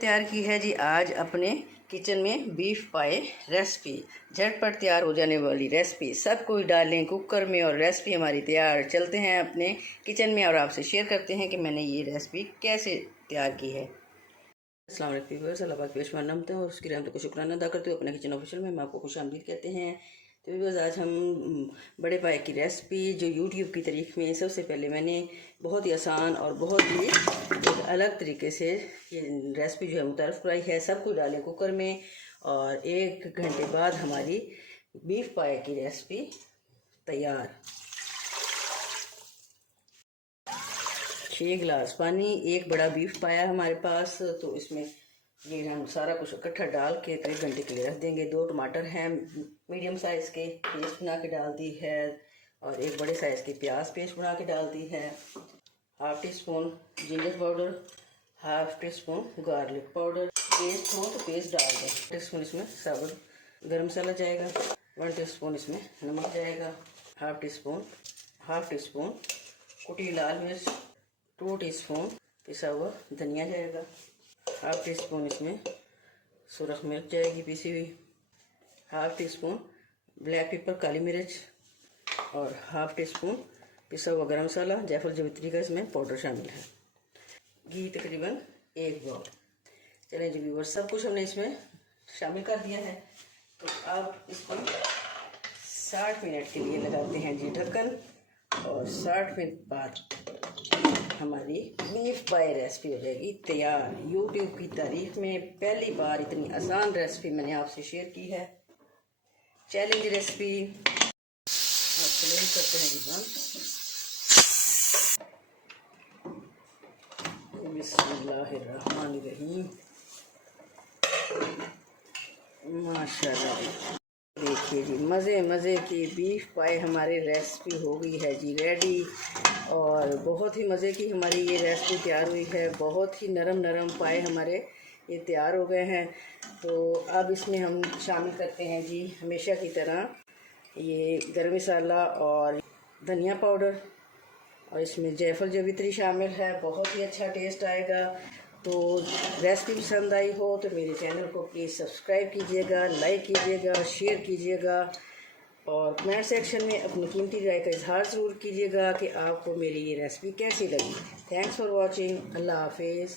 तैयार की है जी आज अपने किचन में बीफ पाए रेसिपी। झटपट तैयार हो जाने वाली रेसिपी, सब कुछ डालें कुकर में और रेसिपी हमारी तैयार। चलते हैं अपने किचन में और आपसे शेयर करते हैं कि मैंने ये रेसिपी कैसे तैयार की है। अस्सलाम वालेकुम व्यूअर्स, अल्लाह पाक बेशुमार नमत है और उसकी रहमत को शुक्राना अदा करते हुए अपने किचन ऑफिशियल में हम आपको खुशामदीद कहते हैं। तो व्यूअर्स, आज हम बड़े पाए की रेसिपी जो यूट्यूब की तारीख में सबसे पहले मैंने बहुत ही आसान और बहुत ही एक अलग तरीके से ये रेसिपी जो है मुतारफ़ कराई है। सब कुछ डालें कुकर में और 1 घंटे बाद हमारी बीफ पाए की रेसिपी तैयार। 6 गिलास पानी, 1 बड़ा बीफ पाया हमारे पास, तो इसमें ये हम सारा कुछ इकट्ठा डाल के 1 घंटे के लिए रख देंगे। 2 टमाटर हैं मीडियम साइज़ के, पेस्ट बना के डाल दी है और 1 बड़े साइज़ की प्याज पेस्ट बना के डाल दी है। 1/2 teaspoon ginger powder, 1/2 teaspoon garlic powder. Paste हो तो पेस्ट डाल दें। 1 टीस्पून इसमें साबुत गरम मसाला जाएगा, 1 टीस्पून इसमें नमक जाएगा, 1/2 टीस्पून कुटी लाल मिर्च, 2 टीस्पून पिसा हुआ धनिया जाएगा, 1/2 टीस्पून इसमें सुरख मिर्च जाएगी पिसी हुई, 1/2 टीस्पून ब्लैक पेपर काली मिर्च और 1/2 टीस्पून पिसा हुआ गरम मसाला जायफल जावित्री का इसमें पाउडर शामिल है। घी तकरीबन 1 बाउल। चलें जी व्यूअर्स, सब कुछ हमने इसमें शामिल कर दिया है। तो अब इसको 60 मिनट के लिए लगाते हैं जी ढक्कन और 60 मिनट बाद हमारी बीफ पाए रेसिपी हो जाएगी तैयार। यूट्यूब की तारीफ में पहली बार इतनी आसान रेसिपी मैंने आपसे शेयर की है। चैलेंज रेसिपी करते हैं जी बंद। बिस्मिल्लाहिर्रहमानिर्रहीम। माशाल्लाह, देखिए जी मज़े की बीफ पाए हमारी रेसिपी हो गई है जी रेडी। और बहुत ही मज़े की हमारी ये रेसिपी तैयार हुई है। बहुत ही नरम पाए हमारे ये तैयार हो गए हैं। तो अब इसमें हम शामिल करते हैं जी हमेशा की तरह ये गरम मसाला और धनिया पाउडर और इसमें जायफल जावित्री शामिल है। बहुत ही अच्छा टेस्ट आएगा। तो रेसिपी पसंद आई हो तो मेरे चैनल को प्लीज़ सब्सक्राइब कीजिएगा, लाइक कीजिएगा, शेयर कीजिएगा और कमेंट सेक्शन में अपनी कीमती राय का इजहार ज़रूर कीजिएगा कि आपको मेरी ये रेसिपी कैसी लगी। Thanks for watching. अल्लाह हाफिज़।